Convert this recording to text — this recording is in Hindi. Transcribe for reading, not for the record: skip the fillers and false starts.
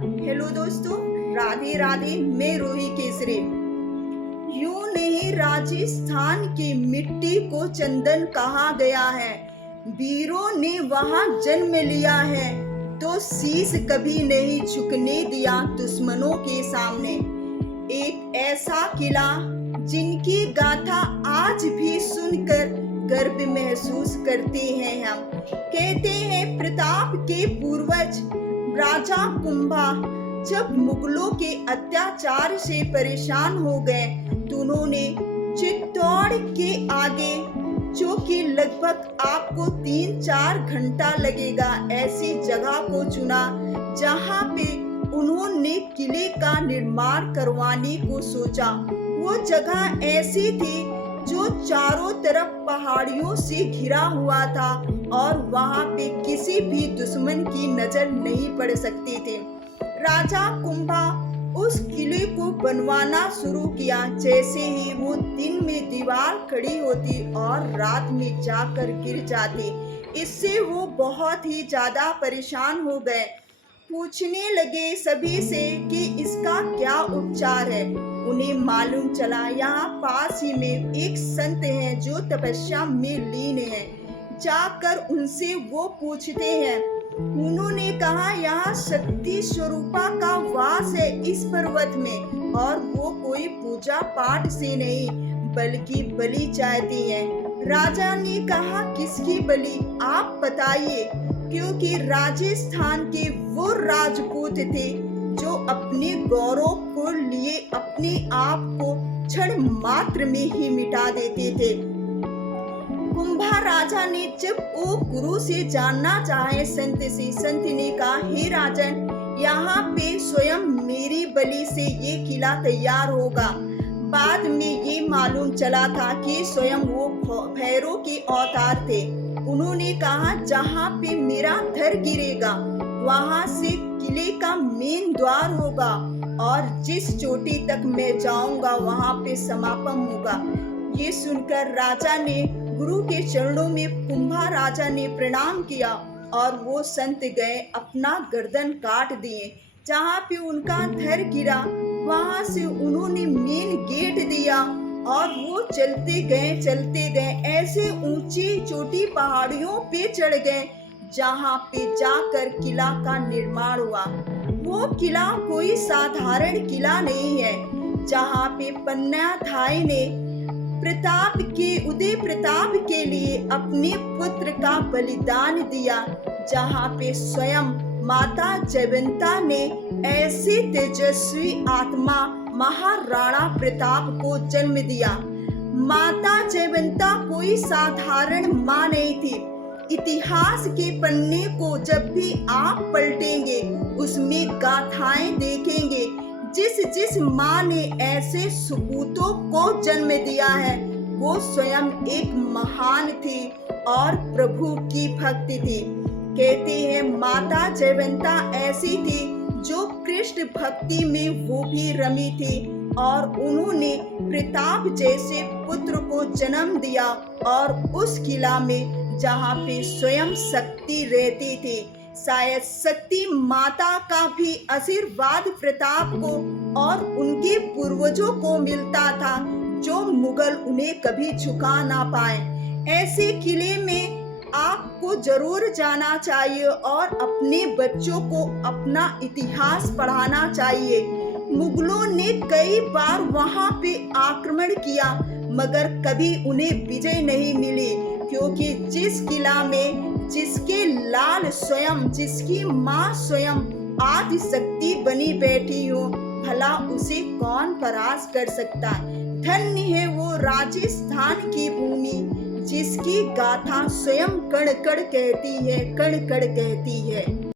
हेलो दोस्तों, राधे राधे। मैं रूही केसरी। यूं नहीं राजस्थान की मिट्टी को चंदन कहा गया है। वीरों ने वहां जन्म लिया है तो शीश कभी नहीं झुकने दिया दुश्मनों के सामने। एक ऐसा किला जिनकी गाथा आज भी सुनकर गर्व महसूस करते हैं हम। कहते हैं प्रताप के पूर्वज राजा कुंभा जब मुगलों के अत्याचार से परेशान हो गए तो उन्होंने चित्तौड़ के आगे, जो कि लगभग आपको 3-4 घंटा लगेगा, ऐसी जगह को चुना जहां पे उन्होंने किले का निर्माण करवाने को सोचा। वो जगह ऐसी थी जो चारों तरफ पहाड़ियों से घिरा हुआ था और वहां पे किसी भी दुश्मन की नजर नहीं पड़ सकती थी। राजा कुंभा उस किले को बनवाना शुरू किया। जैसे ही वो दिन में दीवार खड़ी होती और रात में जाकर गिर जाती, इससे वो बहुत ही ज्यादा परेशान हो गए। पूछने लगे सभी से कि इसका क्या उपचार है। उन्हें मालूम चला यहाँ पास ही में एक संत हैं जो तपस्या में लीन हैं। जाकर उनसे वो पूछते हैं। उन्होंने कहा यहाँ शक्ति स्वरूपा का वास है इस पर्वत में, और वो कोई पूजा पाठ से नहीं बल्कि बलि चाहती है। राजा ने कहा किसकी बलि, आप बताइए, क्योंकि राजस्थान के वो राजपूत थे जो अपने गौरव को लिए अपने आप को क्षण मात्र में ही मिटा देते थे। कुंभा राजा ने जब वो गुरु से जानना चाहे संत से, संत ने कहा हे राजन, यहाँ पे स्वयं मेरी बलि से ये किला तैयार होगा। बाद में ये मालूम चला था कि स्वयं वो भैरव के अवतार थे। उन्होंने कहा जहाँ पे मेरा धर गिरेगा वहां से किले का मेन द्वार होगा और जिस चोटी तक मैं जाऊंगा वहां पे समापन होगा। ये सुनकर राजा ने गुरु के चरणों में कुंभा राजा ने प्रणाम किया और वो संत गए अपना गर्दन काट दिए। जहाँ पे उनका धर गिरा वहां से उन्होंने मेन गेट दिया और वो चलते गए ऐसे ऊंची चोटी पहाड़ियों पे चढ़ गए जहाँ पे जाकर किला का निर्माण हुआ। वो किला कोई साधारण किला नहीं है। जहाँ पे पन्ना थाई ने उदय प्रताप के लिए अपने पुत्र का बलिदान दिया, जहाँ पे स्वयं माता जयवंता ने ऐसे तेजस्वी आत्मा महाराणा प्रताप को जन्म दिया। माता जयवंता कोई साधारण माँ नहीं थी। इतिहास के पन्ने को जब भी आप पलटेंगे उसमें गाथाएं देखेंगे। जिस माँ ने ऐसे सपूतों को जन्म दिया है वो स्वयं एक महान थी और प्रभु की भक्ति थी। कहते हैं माता जयवंता ऐसी थी जो कृष्ण भक्ति में वो भी रमी थी और उन्होंने प्रताप जैसे पुत्र को जन्म दिया। और उस किला में जहाँ पे स्वयं शक्ति रहती थी, शायद शक्ति माता का भी आशीर्वाद प्रताप को और उनके पूर्वजों को मिलता था जो मुगल उन्हें कभी झुका ना पाए। ऐसे किले में आपको जरूर जाना चाहिए और अपने बच्चों को अपना इतिहास पढ़ाना चाहिए। मुगलों ने कई बार वहां पे आक्रमण किया मगर कभी उन्हें विजय नहीं मिली, क्योंकि जिस किला में जिसके लाल स्वयं, जिसकी माँ स्वयं आदि शक्ति बनी बैठी हो, भला उसे कौन परास्त कर सकता। धन्य है वो राजस्थान की भूमि जिसकी गाथा स्वयं कण कण कहती है, कण कण कहती है।